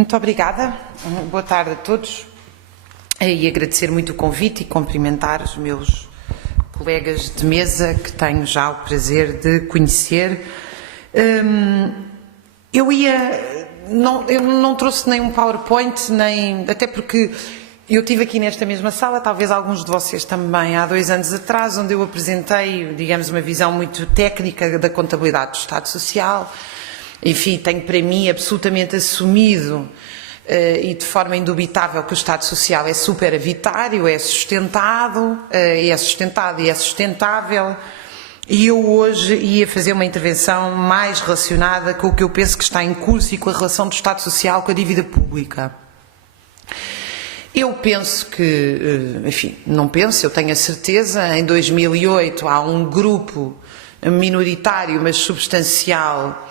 Muito obrigada, boa tarde a todos e agradecer muito o convite e cumprimentar os meus colegas de mesa que tenho já o prazer de conhecer. Eu não trouxe nem um PowerPoint, até porque eu estive aqui nesta mesma sala, talvez alguns de vocês também, há 2 anos atrás, onde eu apresentei, digamos, uma visão muito técnica da contabilidade do Estado Social. Enfim, tenho para mim absolutamente assumido e de forma indubitável que o Estado Social é superavitário, é sustentado e é sustentável. E eu hoje ia fazer uma intervenção mais relacionada com o que eu penso que está em curso e com a relação do Estado Social com a dívida pública. Eu penso que, enfim, não penso, eu tenho a certeza, em 2008 há um grupo minoritário, mas substancial,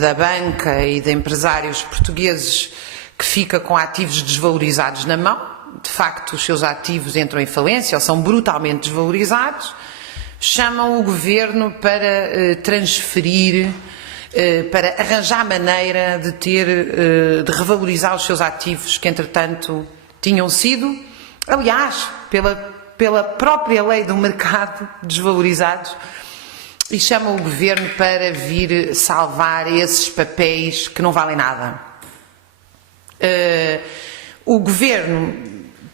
da banca e de empresários portugueses que fica com ativos desvalorizados na mão. De facto, os seus ativos entram em falência ou são brutalmente desvalorizados. Chamam o governo para transferir, para arranjar maneira de revalorizar os seus ativos que, entretanto, tinham sido, aliás, pela própria lei do mercado, desvalorizados, e chamam o governo para vir salvar esses papéis que não valem nada. O governo,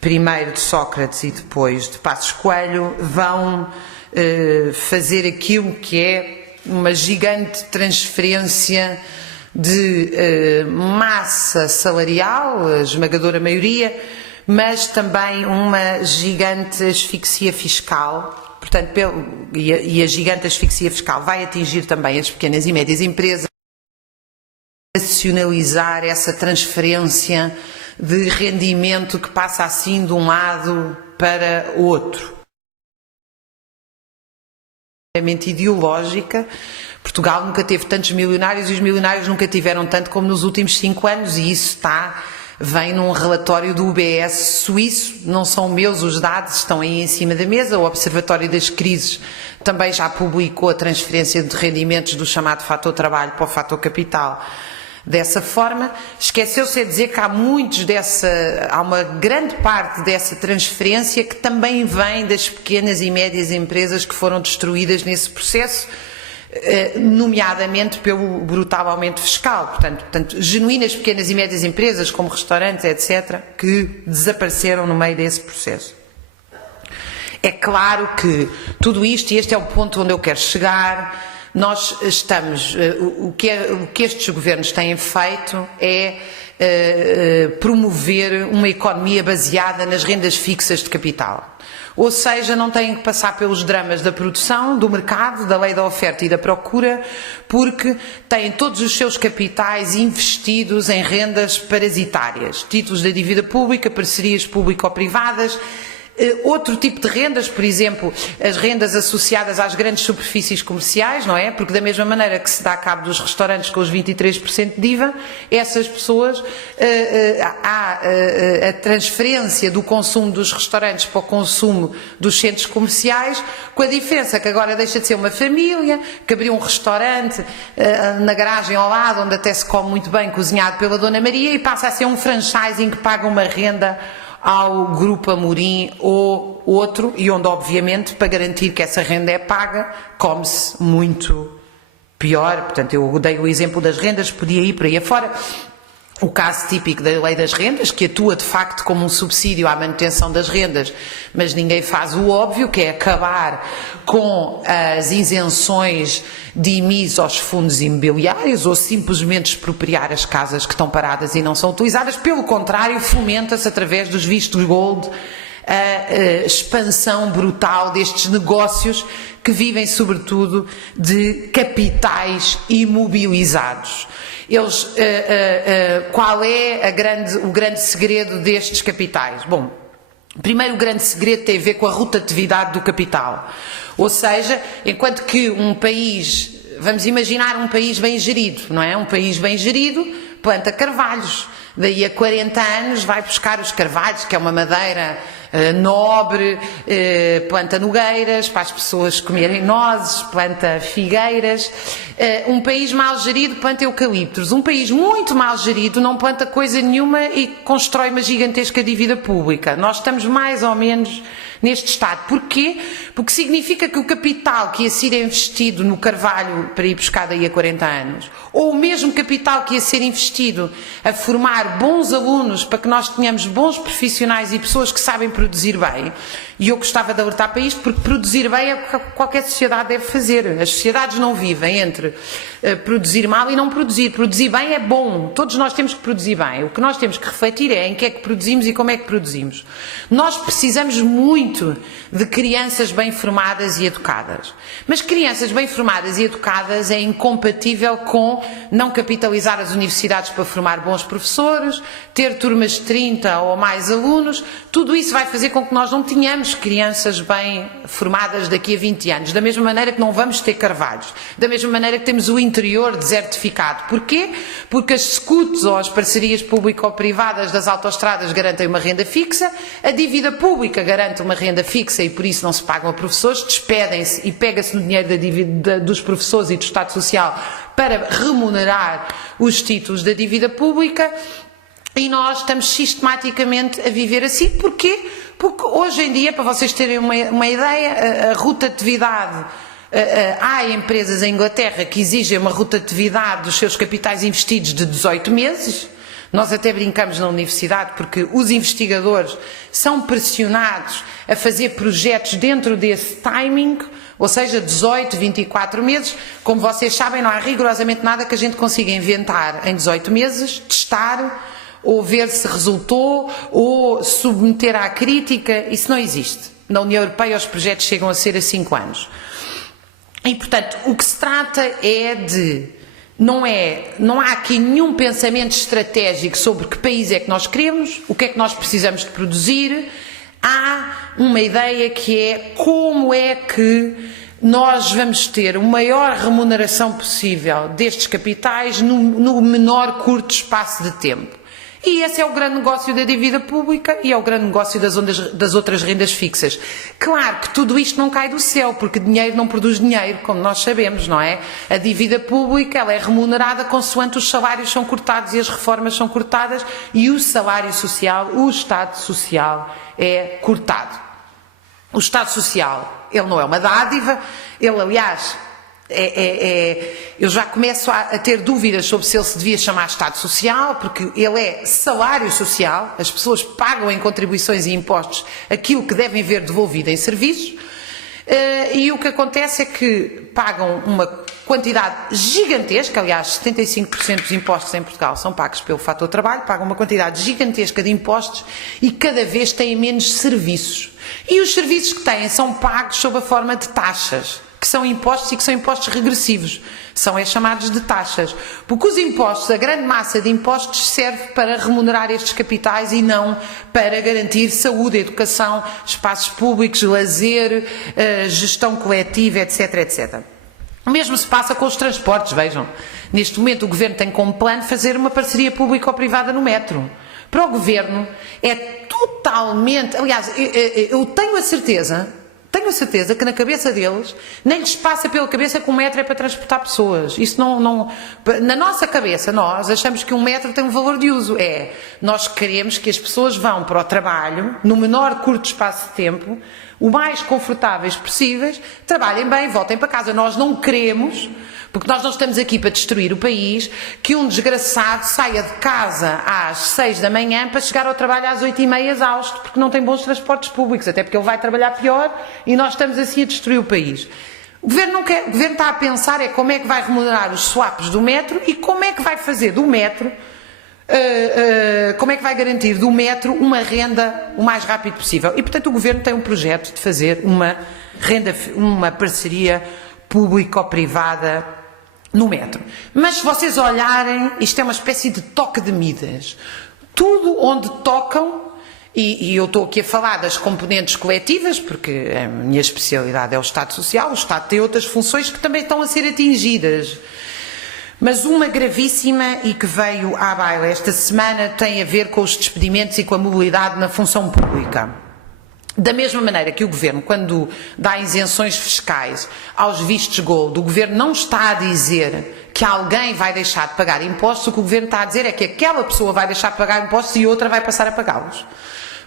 primeiro de Sócrates e depois de Passos Coelho, vão fazer aquilo que é uma gigante transferência de massa salarial, a esmagadora maioria, mas também uma gigante asfixia fiscal. Portanto, a gigante asfixia fiscal vai atingir também as pequenas e médias empresas, racionalizar essa transferência de rendimento que passa assim de um lado para o outro. Ideológica, Portugal nunca teve tantos milionários e os milionários nunca tiveram tanto como nos últimos 5 anos, e isso vem num relatório do UBS suíço, não são meus os dados, estão aí em cima da mesa. O Observatório das Crises também já publicou a transferência de rendimentos do chamado fator trabalho para o fator capital. Dessa forma, esqueceu-se de dizer que há uma grande parte dessa transferência que também vem das pequenas e médias empresas que foram destruídas nesse processo, nomeadamente pelo brutal aumento fiscal. Portanto, genuínas pequenas e médias empresas, como restaurantes, etc., que desapareceram no meio desse processo. É claro que tudo isto, e este é o ponto onde eu quero chegar, nós estamos, o que estes governos têm feito é promover uma economia baseada nas rendas fixas de capital. Ou seja, não têm que passar pelos dramas da produção, do mercado, da lei da oferta e da procura, porque têm todos os seus capitais investidos em rendas parasitárias, títulos da dívida pública, parcerias público-privadas, outro tipo de rendas, por exemplo, as rendas associadas às grandes superfícies comerciais, não é? Porque da mesma maneira que se dá cabo dos restaurantes com os 23% de IVA, essas pessoas, há a transferência do consumo dos restaurantes para o consumo dos centros comerciais, com a diferença que agora deixa de ser uma família, que abriu um restaurante na garagem ao lado, onde até se come muito bem, cozinhado pela Dona Maria, e passa a ser um franchising que paga uma renda ao Grupo Amorim ou outro, e onde, obviamente, para garantir que essa renda é paga, come-se muito pior. Portanto, eu dei o exemplo das rendas, podia ir por aí afora. O caso típico da lei das rendas, que atua de facto como um subsídio à manutenção das rendas, mas ninguém faz o óbvio, que é acabar com as isenções de IMIs aos fundos imobiliários ou simplesmente expropriar as casas que estão paradas e não são utilizadas. Pelo contrário, fomenta-se através dos vistos gold a expansão brutal destes negócios que vivem sobretudo de capitais imobilizados. Qual é o grande segredo destes capitais? Bom, primeiro, o grande segredo tem a ver com a rotatividade do capital. Ou seja, enquanto que um país, vamos imaginar um país bem gerido, não é? Um país bem gerido planta carvalhos, daí a 40 anos vai buscar os carvalhos, que é uma madeira nobre, planta nogueiras para as pessoas comerem nozes, planta figueiras. Um país mal gerido planta eucaliptos. Um país muito mal gerido não planta coisa nenhuma e constrói uma gigantesca dívida pública. Nós estamos mais ou menos neste estado. Porquê? Porque significa que o capital que ia ser investido no carvalho para ir buscar daí a 40 anos, ou o mesmo capital que ia ser investido a formar bons alunos para que nós tenhamos bons profissionais e pessoas que sabem produzir bem, e eu gostava de alertar para isto, porque produzir bem é o que qualquer sociedade deve fazer. As sociedades não vivem entre produzir mal e não produzir. Produzir bem é bom, todos nós temos que produzir bem. O que nós temos que refletir é em que é que produzimos e como é que produzimos. Nós precisamos muito de crianças bem formadas e educadas. Mas crianças bem formadas e educadas é incompatível com não capitalizar as universidades para formar bons professores, ter turmas de 30 ou mais alunos. Tudo isso vai fazer com que nós não tenhamos crianças bem formadas daqui a 20 anos. Da mesma maneira que não vamos ter carvalhos. Da mesma maneira que temos o interior desertificado. Porquê? Porque as SCUTs ou as parcerias público-privadas das autoestradas garantem uma renda fixa, a dívida pública garante uma renda fixa e por isso não se pagam a professores, despedem-se e pega-se no dinheiro da dívida dos professores e do Estado Social para remunerar os títulos da dívida pública. E nós estamos sistematicamente a viver assim. Porquê? Porque hoje em dia, para vocês terem uma ideia, a rotatividade, há empresas em Inglaterra que exigem uma rotatividade dos seus capitais investidos de 18 meses. Nós até brincamos na universidade porque os investigadores são pressionados a fazer projetos dentro desse timing, ou seja, 18, 24 meses. Como vocês sabem, não há rigorosamente nada que a gente consiga inventar em 18 meses, testar, ou ver se resultou, ou submeter à crítica. Isso não existe. Na União Europeia os projetos chegam a ser a 5 anos. E, portanto, o que se trata é de... Não há aqui nenhum pensamento estratégico sobre que país é que nós queremos, o que é que nós precisamos de produzir. Há uma ideia que é como é que nós vamos ter a maior remuneração possível destes capitais no menor curto espaço de tempo. E esse é o grande negócio da dívida pública e é o grande negócio das outras rendas fixas. Claro que tudo isto não cai do céu, porque dinheiro não produz dinheiro, como nós sabemos, não é? A dívida pública, ela é remunerada consoante os salários são cortados e as reformas são cortadas e o salário social, o Estado Social é cortado. O Estado Social, ele não é uma dádiva, ele, aliás... eu já começo a ter dúvidas sobre se ele se devia chamar Estado Social, porque ele é salário social, as pessoas pagam em contribuições e impostos aquilo que devem ver devolvido em serviços, e o que acontece é que pagam uma quantidade gigantesca, aliás 75% dos impostos em Portugal são pagos pelo fator trabalho, pagam uma quantidade gigantesca de impostos e cada vez têm menos serviços. E os serviços que têm são pagos sob a forma de taxas, que são impostos e que são impostos regressivos. São chamados de taxas. Porque os impostos, a grande massa de impostos, serve para remunerar estes capitais e não para garantir saúde, educação, espaços públicos, lazer, gestão coletiva, etc, etc. O mesmo se passa com os transportes, vejam. Neste momento o Governo tem como plano fazer uma parceria público-privada no metro. Para o Governo é totalmente... Aliás, eu tenho a certeza que na cabeça deles nem lhes passa pela cabeça que um metro é para transportar pessoas. Isso na nossa cabeça, nós achamos que um metro tem um valor de uso. Nós queremos que as pessoas vão para o trabalho, no menor curto espaço de tempo, o mais confortáveis possíveis, trabalhem bem, voltem para casa. Nós não queremos, porque nós não estamos aqui para destruir o país, que um desgraçado saia de casa às 6 da manhã para chegar ao trabalho às 8h30 exausto, porque não tem bons transportes públicos, até porque ele vai trabalhar pior e nós estamos assim a destruir o país. O Governo não quer, o Governo está a pensar como é que vai remunerar os swaps do metro e como é que vai fazer do metro, como é que vai garantir do metro uma renda o mais rápido possível. E, portanto, o Governo tem um projeto de fazer uma parceria público-privada no metro. Mas se vocês olharem, isto é uma espécie de toque de Midas. Tudo onde tocam, e eu estou aqui a falar das componentes coletivas, porque a minha especialidade é o Estado Social, o Estado tem outras funções que também estão a ser atingidas. Mas uma gravíssima e que veio à baila esta semana tem a ver com os despedimentos e com a mobilidade na função pública. Da mesma maneira que o Governo, quando dá isenções fiscais aos vistos gold, o Governo não está a dizer que alguém vai deixar de pagar impostos, o que o Governo está a dizer é que aquela pessoa vai deixar de pagar impostos e outra vai passar a pagá-los.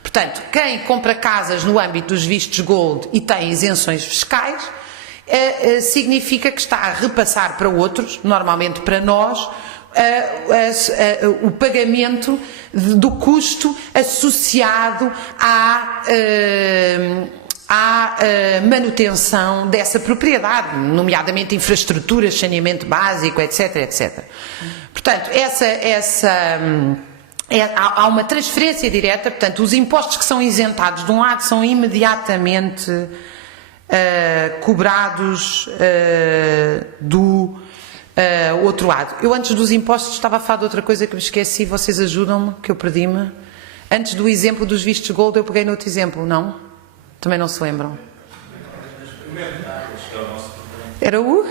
Portanto, quem compra casas no âmbito dos vistos gold e tem isenções fiscais, significa que está a repassar para outros, normalmente para nós, o pagamento do custo associado à manutenção dessa propriedade, nomeadamente infraestruturas, saneamento básico, etc, etc. Portanto, há uma transferência direta, portanto, os impostos que são isentados de um lado são imediatamente cobrados do outro lado. Eu antes dos impostos estava a falar de outra coisa que me esqueci, vocês ajudam-me, que eu perdi-me. Antes do exemplo dos vistos gold eu peguei noutro exemplo, não? Também não se lembram? Era o?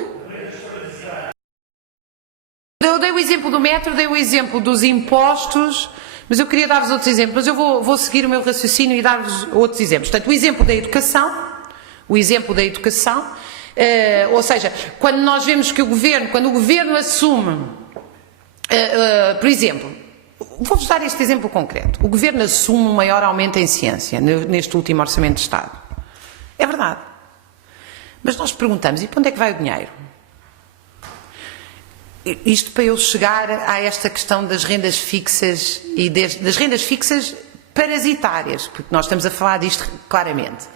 Eu dei o exemplo do metro, dei o exemplo dos impostos, mas eu queria dar-vos outros exemplos, mas eu vou seguir o meu raciocínio e dar-vos outros exemplos. Portanto, o exemplo da educação, ou seja, quando nós vemos que quando o Governo assume, por exemplo, vou-vos dar este exemplo concreto, o Governo assume um maior aumento em ciência neste último Orçamento de Estado. É verdade. Mas nós perguntamos, e para onde é que vai o dinheiro? Isto para eu chegar a esta questão das rendas fixas e das rendas fixas parasitárias, porque nós estamos a falar disto claramente.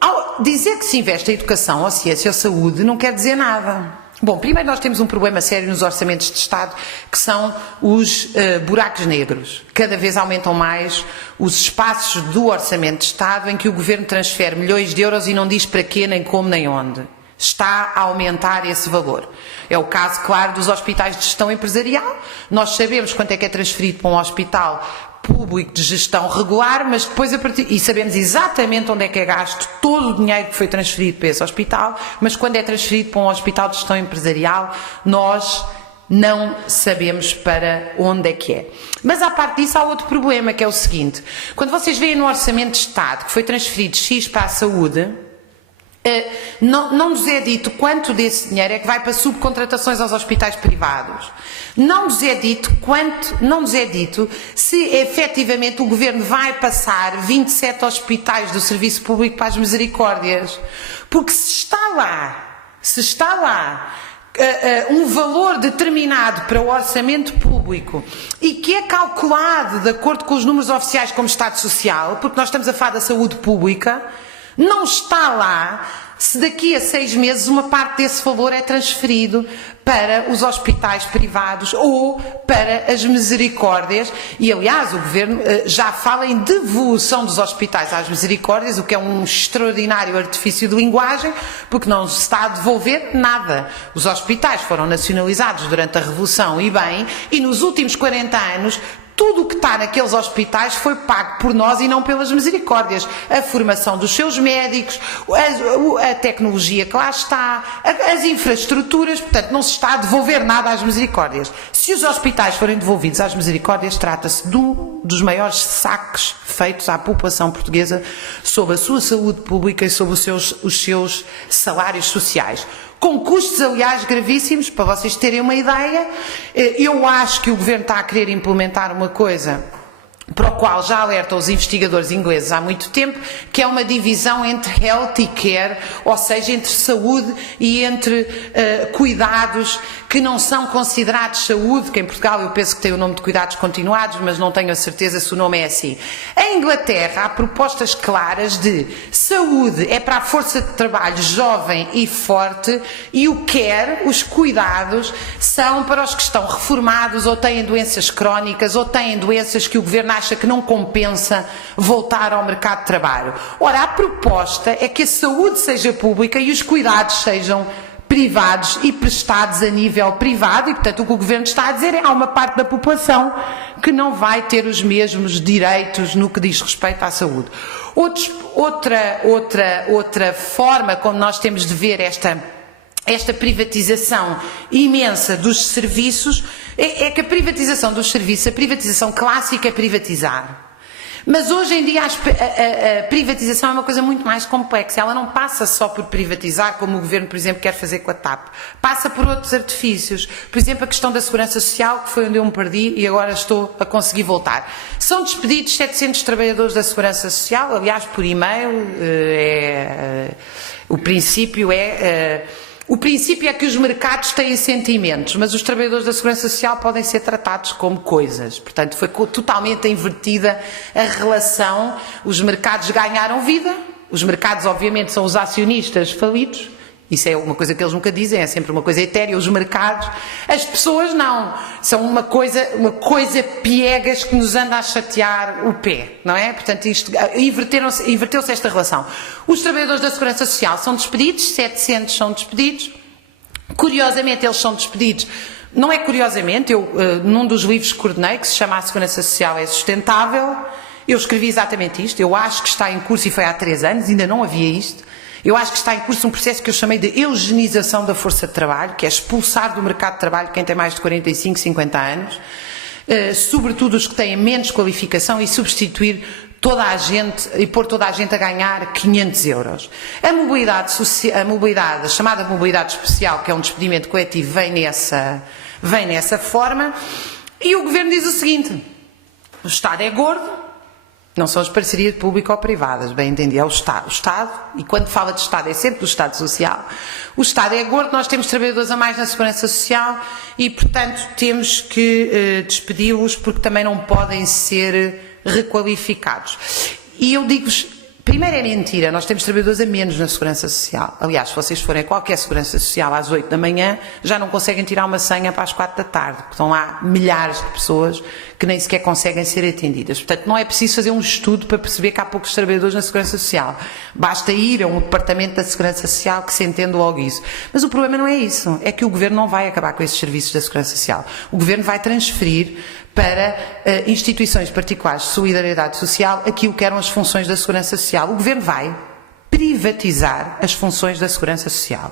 Ao dizer que se investe em educação, ou ciência ou saúde, não quer dizer nada. Bom, primeiro nós temos um problema sério nos orçamentos de Estado, que são os buracos negros. Cada vez aumentam mais os espaços do orçamento de Estado em que o Governo transfere milhões de euros e não diz para quê, nem como, nem onde. Está a aumentar esse valor. É o caso, claro, dos hospitais de gestão empresarial. Nós sabemos quanto é que é transferido para um hospital público de gestão regular, mas depois e sabemos exatamente onde é que é gasto todo o dinheiro que foi transferido para esse hospital, mas quando é transferido para um hospital de gestão empresarial, nós não sabemos para onde é que é. Mas à parte disso há outro problema, que é o seguinte: quando vocês veem no Orçamento de Estado que foi transferido X para a saúde, não nos é dito quanto desse dinheiro é que vai para subcontratações aos hospitais privados. Não nos é dito se efetivamente o Governo vai passar 27 hospitais do Serviço Público para as Misericórdias. Porque se está lá um valor determinado para o orçamento público e que é calculado de acordo com os números oficiais como Estado Social, porque nós estamos a falar da saúde pública, não está lá se daqui a 6 meses uma parte desse valor é transferido para os hospitais privados ou para as misericórdias. E, aliás, o Governo já fala em devolução dos hospitais às misericórdias, o que é um extraordinário artifício de linguagem, porque não se está a devolver nada. Os hospitais foram nacionalizados durante a Revolução e bem, e nos últimos 40 anos tudo o que está naqueles hospitais foi pago por nós e não pelas misericórdias. A formação dos seus médicos, a tecnologia que lá está, as infraestruturas, portanto não se está a devolver nada às misericórdias. Se os hospitais forem devolvidos às misericórdias, trata-se de um dos maiores saques feitos à população portuguesa sobre a sua saúde pública e sobre os seus salários sociais. Com custos, aliás, gravíssimos, para vocês terem uma ideia. Eu acho que o Governo está a querer implementar uma coisa para o qual já alertam os investigadores ingleses há muito tempo, que é uma divisão entre health e care, ou seja, entre saúde e entre cuidados que não são considerados saúde, que em Portugal eu penso que tem o nome de cuidados continuados, mas não tenho a certeza se o nome é assim. Em Inglaterra há propostas claras de saúde é para a força de trabalho jovem e forte, e o care, os cuidados, são para os que estão reformados ou têm doenças crónicas ou têm doenças que o Governo acha que não compensa voltar ao mercado de trabalho. Ora, a proposta é que a saúde seja pública e os cuidados sejam privados e prestados a nível privado, e portanto o que o Governo está a dizer é que há uma parte da população que não vai ter os mesmos direitos no que diz respeito à saúde. Outra forma como nós temos de ver esta privatização imensa dos serviços, é que a privatização dos serviços, a privatização clássica é privatizar. Mas hoje em dia a privatização é uma coisa muito mais complexa. Ela não passa só por privatizar, como o Governo, por exemplo, quer fazer com a TAP. Passa por outros artifícios. Por exemplo, a questão da segurança social, que foi onde eu me perdi e agora estou a conseguir voltar. São despedidos 700 trabalhadores da segurança social, aliás, por e-mail. O princípio é que os mercados têm sentimentos, mas os trabalhadores da Segurança Social podem ser tratados como coisas. Portanto, foi totalmente invertida a relação. Os mercados ganharam vida. Os mercados, obviamente, são os acionistas falidos. Isso é uma coisa que eles nunca dizem, é sempre uma coisa etérea. Os mercados, as pessoas não. São uma coisa piegas que nos anda a chatear o pé, não é? Portanto, inverteu-se esta relação. Os trabalhadores da Segurança Social são despedidos, 700 são despedidos. Curiosamente, eles são despedidos. Não é curiosamente, eu, num dos livros que coordenei, que se chama A Segurança Social é Sustentável, eu escrevi exatamente isto. Eu acho que está em curso, e foi há 3 anos, ainda não havia isto. Eu acho que está em curso um processo que eu chamei de eugenização da força de trabalho, que é expulsar do mercado de trabalho quem tem mais de 45, 50 anos, sobretudo os que têm menos qualificação, e substituir toda a gente, e pôr toda a gente a ganhar 500 euros. A chamada mobilidade especial, que é um despedimento coletivo, vem nessa forma, e o Governo diz o seguinte: o Estado é gordo. Não são as parcerias público-privadas, bem entendi, é o Estado. O Estado, e quando fala de Estado é sempre do Estado Social. O Estado é gordo, nós temos trabalhadores a mais na Segurança Social e, portanto, temos que despedi-los porque também não podem ser requalificados. E eu digo-vos, primeiro é mentira, nós temos trabalhadores a menos na Segurança Social. Aliás, se vocês forem a qualquer Segurança Social às 8 da manhã, já não conseguem tirar uma senha para as 4 da tarde, porque estão lá milhares de pessoas que nem sequer conseguem ser atendidas. Portanto, não é preciso fazer um estudo para perceber que há poucos trabalhadores na Segurança Social. Basta ir a um departamento da Segurança Social que se entende logo isso. Mas o problema não é isso, é que o Governo não vai acabar com esses serviços da Segurança Social. O Governo vai transferir para instituições particulares de solidariedade social aquilo que eram as funções da Segurança Social. O Governo vai privatizar as funções da Segurança Social.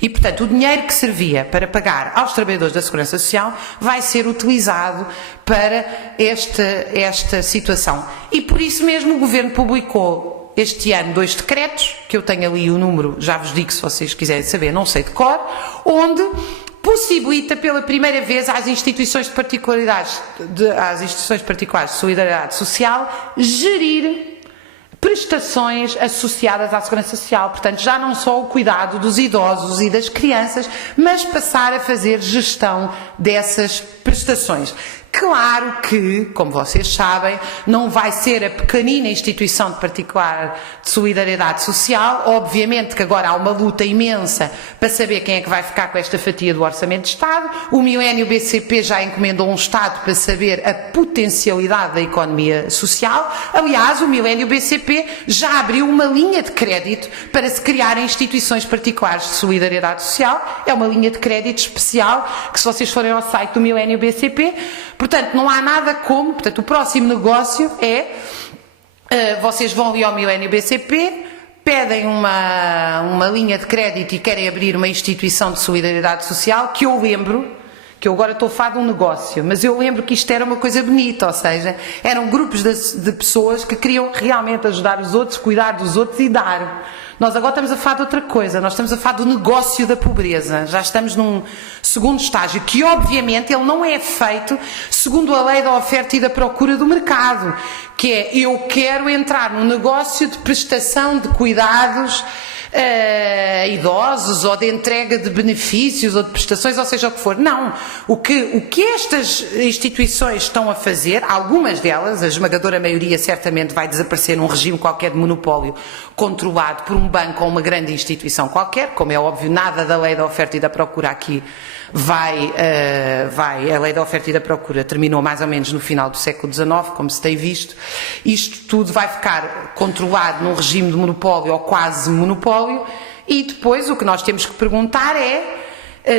E, portanto, o dinheiro que servia para pagar aos trabalhadores da Segurança Social vai ser utilizado para esta situação. E por isso mesmo o Governo publicou este ano 2 decretos, que eu tenho ali o número, já vos digo se vocês quiserem saber, não sei de cor, onde possibilita pela primeira vez às instituições particulares de solidariedade social gerir prestações associadas à Segurança Social. Portanto, já não só o cuidado dos idosos e das crianças, mas passar a fazer gestão dessas prestações. Claro que, como vocês sabem, não vai ser a pequenina instituição de particular de solidariedade social. Obviamente que agora há uma luta imensa para saber quem é que vai ficar com esta fatia do Orçamento de Estado. O Milênio BCP já encomendou um Estado para saber a potencialidade da economia social. Aliás, o Milênio BCP já abriu uma linha de crédito para se criarem instituições particulares de solidariedade social. É uma linha de crédito especial que, se vocês forem ao site do Milênio BCP, portanto, não há nada como, portanto, o próximo negócio é, vocês vão ali ao Milênio BCP, pedem uma linha de crédito e querem abrir uma instituição de solidariedade social, que eu lembro, que eu agora estou a falar de um negócio, mas eu lembro que isto era uma coisa bonita, ou seja, eram grupos de pessoas que queriam realmente ajudar os outros, cuidar dos outros e dar. Nós agora estamos a falar de outra coisa, nós estamos a falar do negócio da pobreza, já estamos num segundo estágio, que obviamente ele não é feito segundo a lei da oferta e da procura do mercado, que é, eu quero entrar num negócio de prestação de cuidados idosos, ou de entrega de benefícios ou de prestações, ou seja o que for. Não. O que estas instituições estão a fazer, algumas delas, a esmagadora maioria certamente vai desaparecer num regime qualquer de monopólio controlado por um banco ou uma grande instituição qualquer, como é óbvio, nada da lei da oferta e da procura aqui a lei da oferta e da procura terminou mais ou menos no final do século XIX, como se tem visto. Isto tudo vai ficar controlado num regime de monopólio ou quase monopólio, e depois o que nós temos que perguntar é,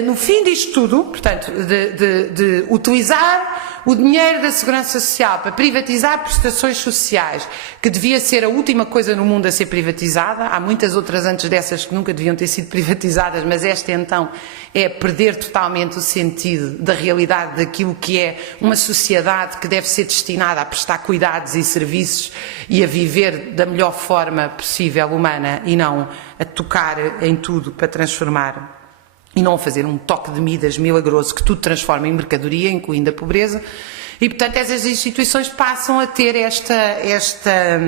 no fim disto tudo, portanto, de utilizar o dinheiro da Segurança Social para privatizar prestações sociais, que devia ser a última coisa no mundo a ser privatizada, há muitas outras antes dessas que nunca deviam ter sido privatizadas, mas esta então é perder totalmente o sentido da realidade daquilo que é uma sociedade que deve ser destinada a prestar cuidados e serviços e a viver da melhor forma possível humana e não a tocar em tudo para transformar e não fazer um toque de Midas milagroso que tudo transforma em mercadoria, incluindo a pobreza. E, portanto, essas instituições passam a ter esta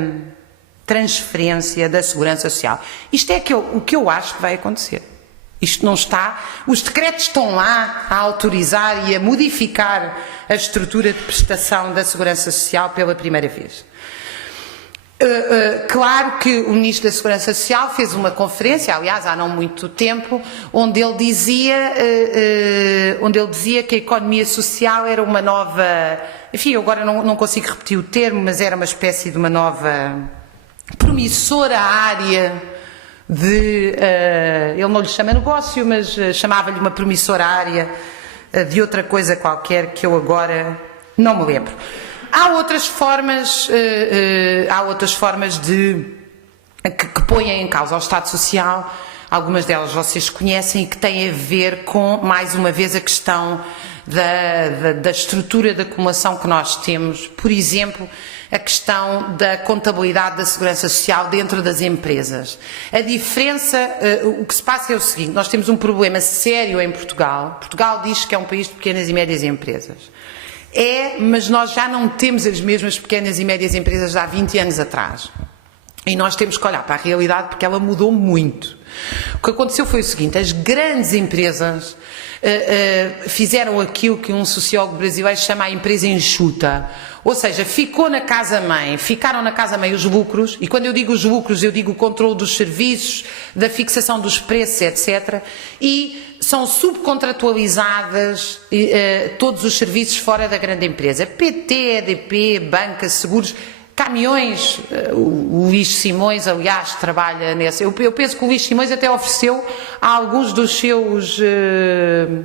transferência da Segurança Social. Isto é o que eu acho que vai acontecer. Isto não está... Os decretos estão lá a autorizar e a modificar a estrutura de prestação da Segurança Social pela primeira vez. Claro que o Ministro da Segurança Social fez uma conferência, aliás, há não muito tempo, onde ele dizia que a economia social era uma nova... Enfim, eu agora não consigo repetir o termo, mas era uma espécie de uma nova promissora área de... ele não lhe chama negócio, mas chamava-lhe uma promissora área de outra coisa qualquer que eu agora não me lembro. Há outras formas que põem em causa o Estado Social, algumas delas vocês conhecem e que têm a ver com, mais uma vez, a questão da estrutura de acumulação que nós temos, por exemplo, a questão da contabilidade da Segurança Social dentro das empresas. A diferença, o que se passa é o seguinte, nós temos um problema sério em Portugal. Portugal diz que é um país de pequenas e médias empresas. Mas nós já não temos as mesmas pequenas e médias empresas de há 20 anos atrás. E nós temos que olhar para a realidade porque ela mudou muito. O que aconteceu foi o seguinte, as grandes empresas fizeram aquilo que um sociólogo brasileiro chama a empresa enxuta. Ou seja, ficaram na casa-mãe os lucros, e quando eu digo os lucros, eu digo o controle dos serviços, da fixação dos preços, etc. E são subcontratualizadas todos os serviços fora da grande empresa. PT, EDP, banca, seguros, caminhões. O Luís Simões, aliás, trabalha nessa. Eu penso que o Luís Simões até ofereceu a alguns dos seus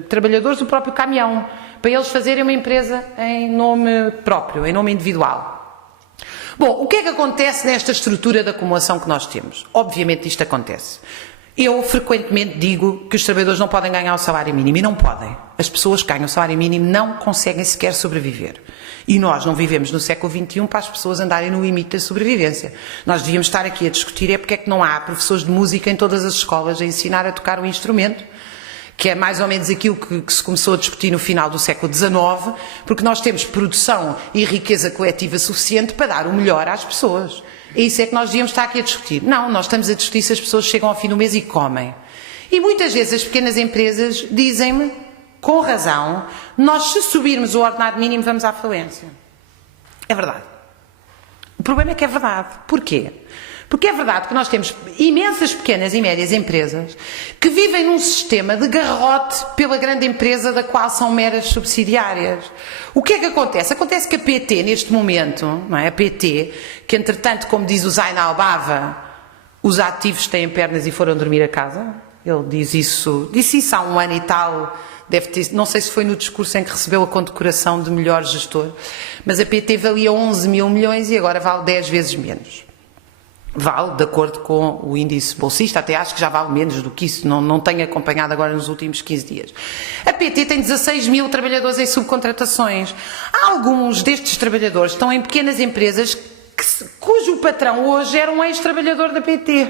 trabalhadores o próprio caminhão, para eles fazerem uma empresa em nome próprio, em nome individual. Bom, o que é que acontece nesta estrutura de acumulação que nós temos? Obviamente isto acontece. Eu frequentemente digo que os trabalhadores não podem ganhar o salário mínimo, e não podem. As pessoas que ganham o salário mínimo não conseguem sequer sobreviver. E nós não vivemos no século XXI para as pessoas andarem no limite da sobrevivência. Nós devíamos estar aqui a discutir porque é que não há professores de música em todas as escolas a ensinar a tocar um instrumento, que é mais ou menos aquilo que se começou a discutir no final do século XIX, porque nós temos produção e riqueza coletiva suficiente para dar o melhor às pessoas. E isso é que nós devíamos estar aqui a discutir. Não, nós estamos a discutir se as pessoas chegam ao fim do mês e comem. E muitas vezes as pequenas empresas dizem-me, com razão, nós se subirmos o ordenado mínimo vamos à falência. É verdade. O problema é que é verdade. Porquê? Porque é verdade que nós temos imensas pequenas e médias empresas que vivem num sistema de garrote pela grande empresa da qual são meras subsidiárias. O que é que acontece? Acontece que a PT, neste momento, não é? A PT, que entretanto, como diz o Zainal Bava, os ativos têm pernas e foram dormir a casa. Ele disse isso há um ano e tal, não sei se foi no discurso em que recebeu a condecoração de melhor gestor, mas a PT valia 11 mil milhões e agora vale 10 vezes menos. Vale, de acordo com o índice bolsista, até acho que já vale menos do que isso, não tenho acompanhado agora nos últimos 15 dias. A PT tem 16 mil trabalhadores em subcontratações. Alguns destes trabalhadores estão em pequenas empresas cujo patrão hoje era um ex-trabalhador da PT.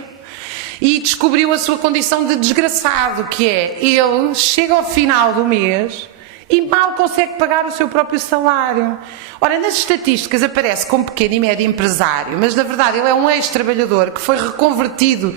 E descobriu a sua condição de desgraçado, que é, ele chega ao final do mês e mal consegue pagar o seu próprio salário. Ora, nas estatísticas aparece como pequeno e médio empresário, mas na verdade ele é um ex-trabalhador que foi reconvertido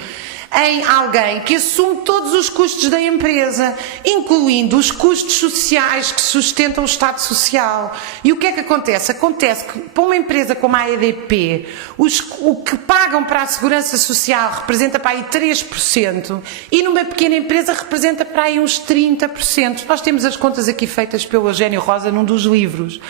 em alguém que assume todos os custos da empresa, incluindo os custos sociais que sustentam o Estado Social. E o que é que acontece? Acontece que para uma empresa como a EDP, o que pagam para a Segurança Social representa para aí 3% e numa pequena empresa representa para aí uns 30%. Nós temos as contas aqui feitas pelo Eugênio Rosa num dos livros.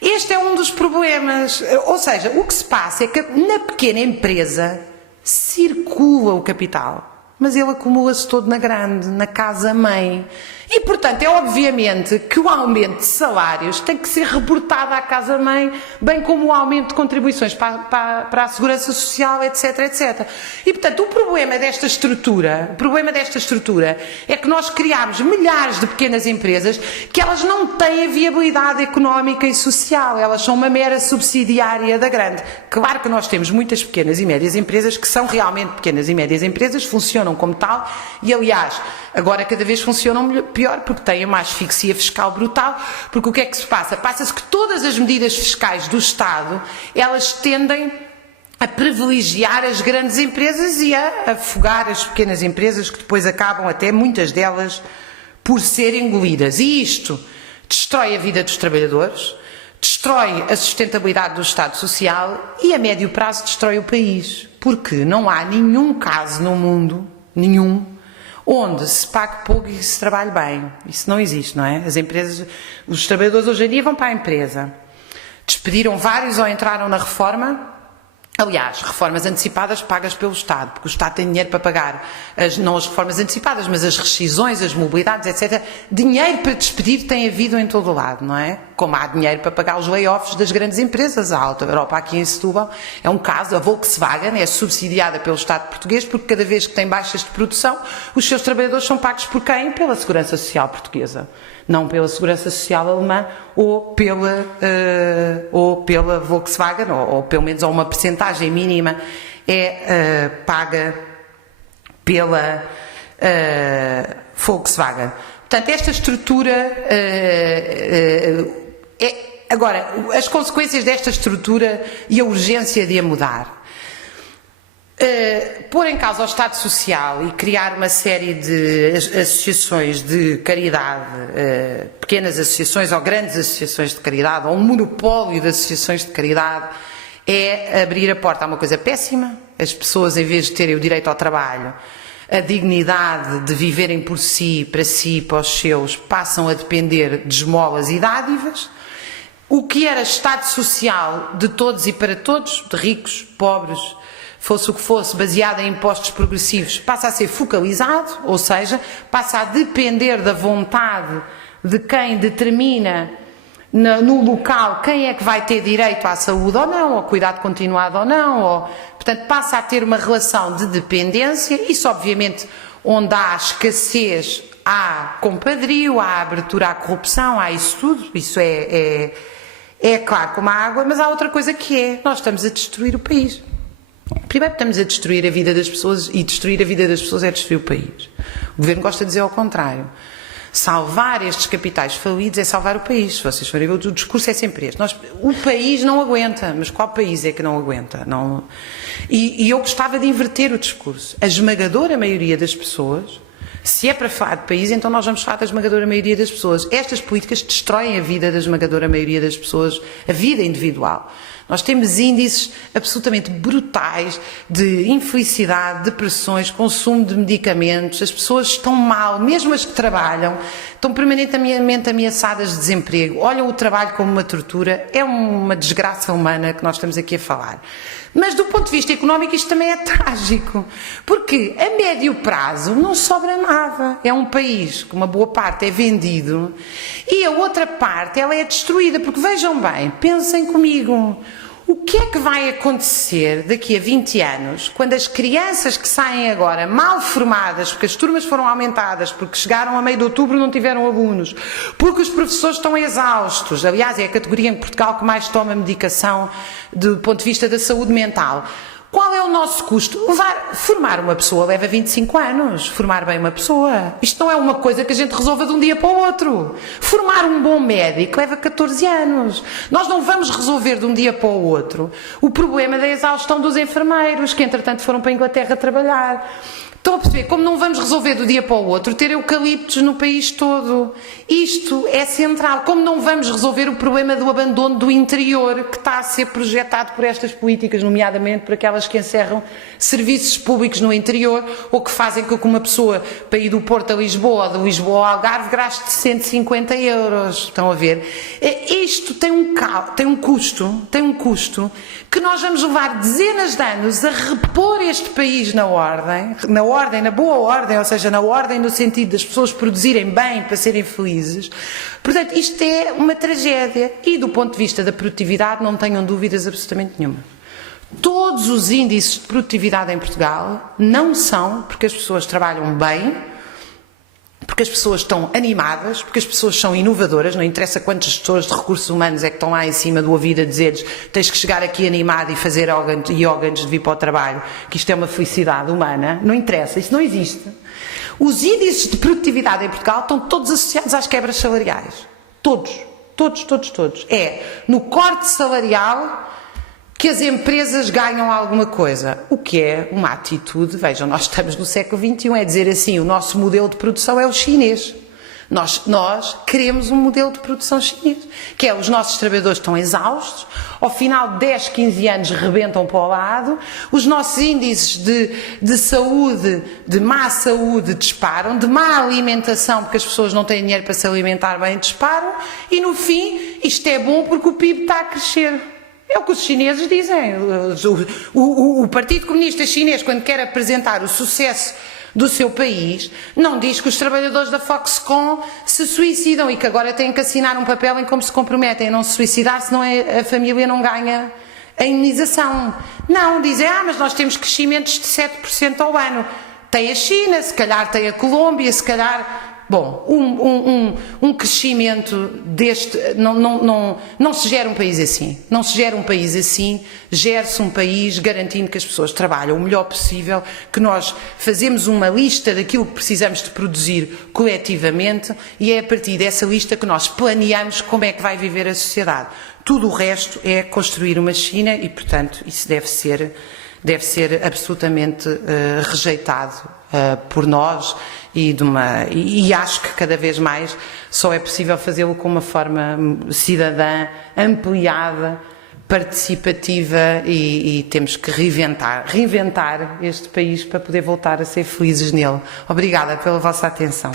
Este é um dos problemas, ou seja, o que se passa é que na pequena empresa circula o capital, mas ele acumula-se todo na grande, na casa-mãe. E, portanto, é obviamente que o aumento de salários tem que ser reportado à casa-mãe, bem como o aumento de contribuições para a segurança social, etc, etc. E, portanto, o problema desta estrutura é que nós criámos milhares de pequenas empresas que elas não têm a viabilidade económica e social, elas são uma mera subsidiária da grande. Claro que nós temos muitas pequenas e médias empresas que são realmente pequenas e médias empresas, funcionam como tal e, aliás, agora cada vez funcionam pior porque têm uma asfixia fiscal brutal, porque o que é que se passa? Passa-se que todas as medidas fiscais do Estado, elas tendem a privilegiar as grandes empresas e a afogar as pequenas empresas que depois acabam até, muitas delas, por serem engolidas. E isto destrói a vida dos trabalhadores, destrói a sustentabilidade do Estado Social e a médio prazo destrói o país. Porque não há nenhum caso no mundo, nenhum, onde se pague pouco e se trabalhe bem. Isso não existe, não é? As empresas, os trabalhadores hoje em dia vão para a empresa. Despediram vários ou entraram na reforma. Aliás, reformas antecipadas pagas pelo Estado, porque o Estado tem dinheiro para pagar, não as reformas antecipadas, mas as rescisões, as mobilidades, etc. Dinheiro para despedir tem havido em todo o lado, não é? Como há dinheiro para pagar os layoffs das grandes empresas. A Alta Europa aqui em Setúbal é um caso, a Volkswagen é subsidiada pelo Estado português porque cada vez que tem baixas de produção, os seus trabalhadores são pagos por quem? Pela Segurança Social portuguesa. Não pela Segurança Social alemã ou pela Volkswagen, ou pelo menos uma percentagem mínima é paga pela Volkswagen. Portanto, esta estrutura agora, as consequências desta estrutura e a urgência de a mudar. Pôr em causa o Estado Social e criar uma série de associações de caridade, pequenas associações ou grandes associações de caridade, ou um monopólio de associações de caridade, é abrir a porta a uma coisa péssima. As pessoas, em vez de terem o direito ao trabalho, a dignidade de viverem por si, para os seus, passam a depender de esmolas e dádivas. O que era Estado Social de todos e para todos, de ricos, pobres, fosse o que fosse, baseado em impostos progressivos, passa a ser focalizado, ou seja, passa a depender da vontade de quem determina no local quem é que vai ter direito à saúde ou não, ao cuidado continuado ou não, portanto passa a ter uma relação de dependência. Isso obviamente onde há escassez, há compadrio, há abertura à corrupção, há isso tudo, isso é claro como a água, mas há outra coisa que é, nós estamos a destruir o país. Primeiro estamos a destruir a vida das pessoas e destruir a vida das pessoas é destruir o país. O Governo gosta de dizer ao contrário. Salvar estes capitais falidos é salvar o país. Se vocês forem ver, o discurso é sempre este. O país não aguenta, mas qual país é que não aguenta? Não... E eu gostava de inverter o discurso. A esmagadora maioria das pessoas, se é para falar de país, então nós vamos falar da esmagadora maioria das pessoas. Estas políticas destroem a vida da esmagadora maioria das pessoas, a vida individual. Nós temos índices absolutamente brutais de infelicidade, depressões, consumo de medicamentos, as pessoas estão mal, mesmo as que trabalham, estão permanentemente ameaçadas de desemprego, olham o trabalho como uma tortura, é uma desgraça humana que nós estamos aqui a falar. Mas do ponto de vista económico isto também é trágico, porque a médio prazo não sobra nada. É um país que uma boa parte é vendido e a outra parte ela é destruída, porque vejam bem, pensem comigo, o que é que vai acontecer daqui a 20 anos, quando as crianças que saem agora mal formadas, porque as turmas foram aumentadas, porque chegaram a meio de outubro e não tiveram alunos, porque os professores estão exaustos, aliás é a categoria em Portugal que mais toma medicação do ponto de vista da saúde mental. Qual é o nosso custo? Formar uma pessoa leva 25 anos. Formar bem uma pessoa. Isto não é uma coisa que a gente resolva de um dia para o outro. Formar um bom médico leva 14 anos. Nós não vamos resolver de um dia para o outro o problema da exaustão dos enfermeiros, que entretanto foram para a Inglaterra trabalhar. Estão a perceber? Como não vamos resolver do dia para o outro ter eucaliptos no país todo. Isto é central. Como não vamos resolver o problema do abandono do interior que está a ser projetado por estas políticas, nomeadamente por aquelas que encerram serviços públicos no interior ou que fazem com que uma pessoa para ir do Porto a Lisboa ou de Lisboa ao Algarve gaste 150 euros. Estão a ver? Isto tem um custo que nós vamos levar dezenas de anos a repor este país na ordem ordem, na boa ordem, ou seja, na ordem no sentido das pessoas produzirem bem para serem felizes. Portanto, isto é uma tragédia. E do ponto de vista da produtividade, não tenham dúvidas absolutamente nenhuma. Todos os índices de produtividade em Portugal não são porque as pessoas trabalham bem, porque as pessoas estão animadas, porque as pessoas são inovadoras, não interessa quantos gestores de recursos humanos é que estão lá em cima do ouvido a dizer-lhes tens que chegar aqui animado e fazer yoga antes de vir para o trabalho, que isto é uma felicidade humana, não interessa, isso não existe. Os índices de produtividade em Portugal estão todos associados às quebras salariais. Todos. É no corte salarial que as empresas ganham alguma coisa, o que é uma atitude, vejam, nós estamos no século XXI, é dizer assim, o nosso modelo de produção é o chinês. Nós queremos um modelo de produção chinês, que é os nossos trabalhadores estão exaustos, ao final de 10, 15 anos rebentam para o lado, os nossos índices de saúde, de má saúde disparam, de má alimentação, porque as pessoas não têm dinheiro para se alimentar bem, disparam, e no fim, isto é bom porque o PIB está a crescer. É o que os chineses dizem. O Partido Comunista Chinês, quando quer apresentar o sucesso do seu país, não diz que os trabalhadores da Foxconn se suicidam e que agora têm que assinar um papel em como se comprometem a não se suicidar, senão a família não ganha a indenização. Não, dizem, mas nós temos crescimentos de 7% ao ano. Tem a China, se calhar tem a Colômbia, se calhar... Bom, um crescimento deste... Não se gera um país assim. Não se gera um país assim. Gera-se um país garantindo que as pessoas trabalham o melhor possível, que nós fazemos uma lista daquilo que precisamos de produzir coletivamente e é a partir dessa lista que nós planeamos como é que vai viver a sociedade. Tudo o resto é construir uma China e, portanto, isso deve ser absolutamente rejeitado por nós e acho que cada vez mais só é possível fazê-lo com uma forma cidadã, ampliada, participativa e temos que reinventar este país para poder voltar a ser felizes nele. Obrigada pela vossa atenção.